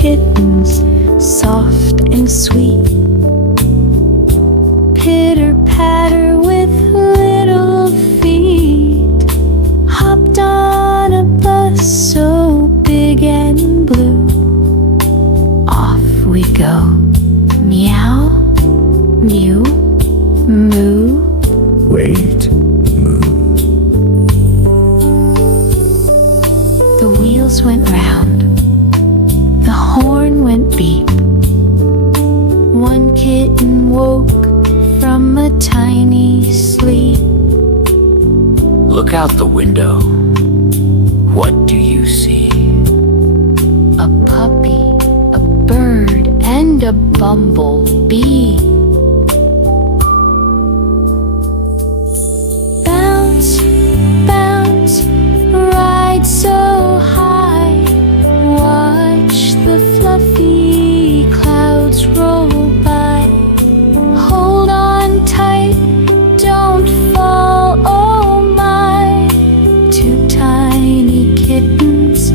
kittens, soft and sweet. Pitter-patter with little feet, hopped on a bus so big and blue. Off we go, meow, mew, moo. Wait, moo. The wheels went round, the horn went beep. One kitten woke from a tiny sleep. Look out the window. What do you see? A puppy, a bird, and a bumblebee. Bounce, bounce, ride so high. Watch the fluffy clouds roll by. Hold on tight, don't fall, oh my. Two tiny kittens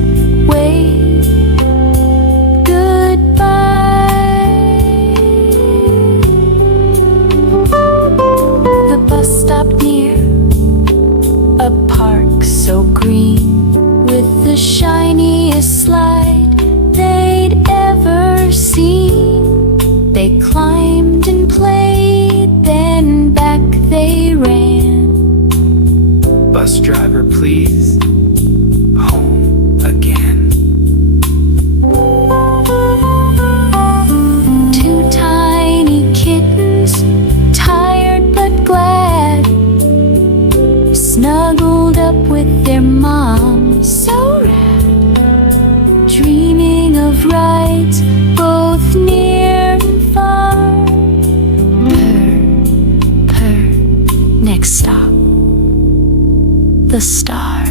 wave goodbye. The bus stopped near a park so green, with the shiniest slide they'd ever seen. They climbed and played, then back they ran. Bus driver, please. Home again. Two tiny kittens, tired but glad, snuggled up with their mom, so rad, dreaming of rides both near and far. Purr, purr, next stop, the stars.